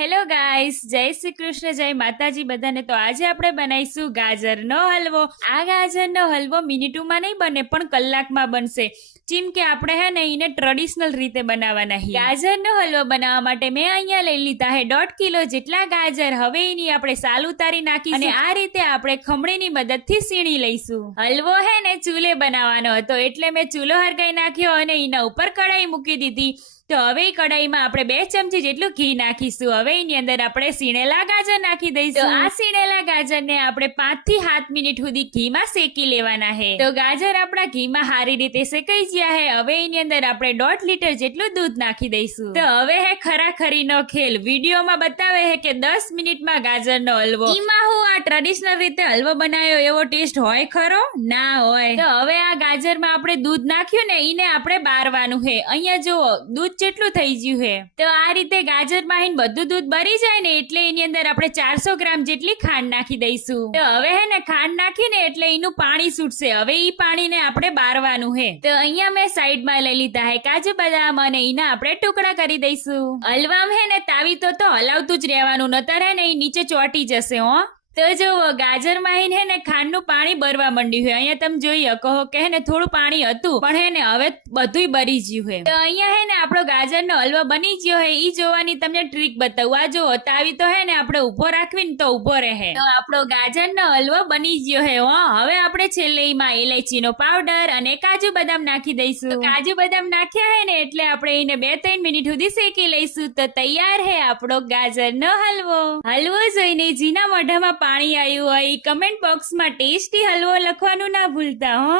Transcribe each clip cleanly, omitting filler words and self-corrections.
Hello guys, જય શ્રી કૃષ્ણ, જય માતાજી બધાને. તો આજે આપણે બનાવીશું ગાજરનો હલવો. આ ગાજરનો હલવો મિનિટોમાં નહીં બને પણ કલાકમાં બનશે. ચીમ કે આપણે હે ને એને ટ્રેડિશનલ રીતે બનાવવાના છે. ગાજરનો હલવો બનાવવા માટે મેં અહીંયા લઈ લીધા હે 1.5 કિલો જેટલા ગાજર. હવે એની આપણે સાલ ઉતારી નાખીશું અને આ રીતે આપણે ખમણીની મદદથી સીણી લઈશું. હલવો હે ને ચૂલે બનાવવાનો હતો એટલે મેં ચૂલો હરગાઈ નાખ્યો અને એના ઉપર કઢાઈ મૂકી દીધી. તો હવે કઢાઈમાં આપણે 2 ચમચી જેટલું ઘી નાખીશું. હવે એની અંદર આપણે સીણેલા ગાજર નાખી દઈશું. તો આ સીણેલા ગાજરને આપણે 5 થી 7 મિનિટ સુધી ઘીમાં શેકી લેવાના છે. તો ગાજર આપણા ઘીમાં સારી રીતે શેકાઈ ગયા છે. હવે એની અંદર આપણે 1.5 લીટર જેટલું દૂધ નાખી દઈશું. તો હવે હે ખરાખરીનો ખેલ. વિડીયોમાં બતાવે છે કે 10 મિનિટમાં ગાજરનો હલવો. એમાં હું આ ટ્રેડિશનલ રીતે હલવો બનાવ્યો એવો ટેસ્ટ હોય ખરો? ના હોય. તો હવે આ ગાજરમાં આપણે દૂધ નાખ્યું ને એને આપણે બારવાનું છે. અહીંયા જુઓ દૂધ જેટલું થઈ ગયું છે. તો આ રીતે ગાજરમાં બધું દૂધ બરી જાય ને એટલે એની અંદર આપણે 400 ગ્રામ જેટલી ખાંડ નાખી દઈશું. તો હવે હે ને ખાંડ નાખીને એટલે એનું પાણી છૂટશે. હવે ઈ પાણીને આપણે બારવાનું છે. તો અહીંયા મેં સાઈડમાં લઈ લીધા હે કાજુ બદામ અને એના આપણે ટુકડા કરી દઈશું. હલવામ હે ને તાવી તો હલાવતું જ રહેવાનું, નતર હે ને એ નીચે ચોટી જશે હો. તો જો ગાજરમાં હે ને ખાંડનું પાણી બરવા માંડ્યું છે. અહીંયા તમે જોઈ શકો કે હે ને થોડું પાણી હતું પણ હે ને હવે બધુંય બરી ગયું છે. તો અહીંયા હે ને આપણો ગાજરનો હલવો બની ગયો છે. ઈ જોવાની તમને ટ્રીક બતાવું. આ જો તાવી તો હે ને આપણે ઊભો રાખવીને તો ઊભો રહે. તો આપણો ગાજરનો હલવો બની ગયો છે. હવે આપણે છેલ્લે એમાં ઇલાયચીનો પાવડર અને કાજુ બદામ નાખી દઈશું. તો કાજુ બદામ નાખ્યા હે ને એટલે આપણે એને 2-3 મિનિટ સુધી શેકી લઈશું. તો તૈયાર હે આપણો ગાજરનો હલવો. હલવો જોઈને જીના મોઢામાં પાણી આવ્યું હોય કમેન્ટ બોક્સમાં ટેસ્ટી હલવો લખવાનું ના ભૂલતા હો.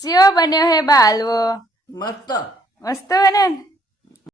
ચેવો બન્યો હે બા હલવો? મસ્ત. મસ્ત બને ને?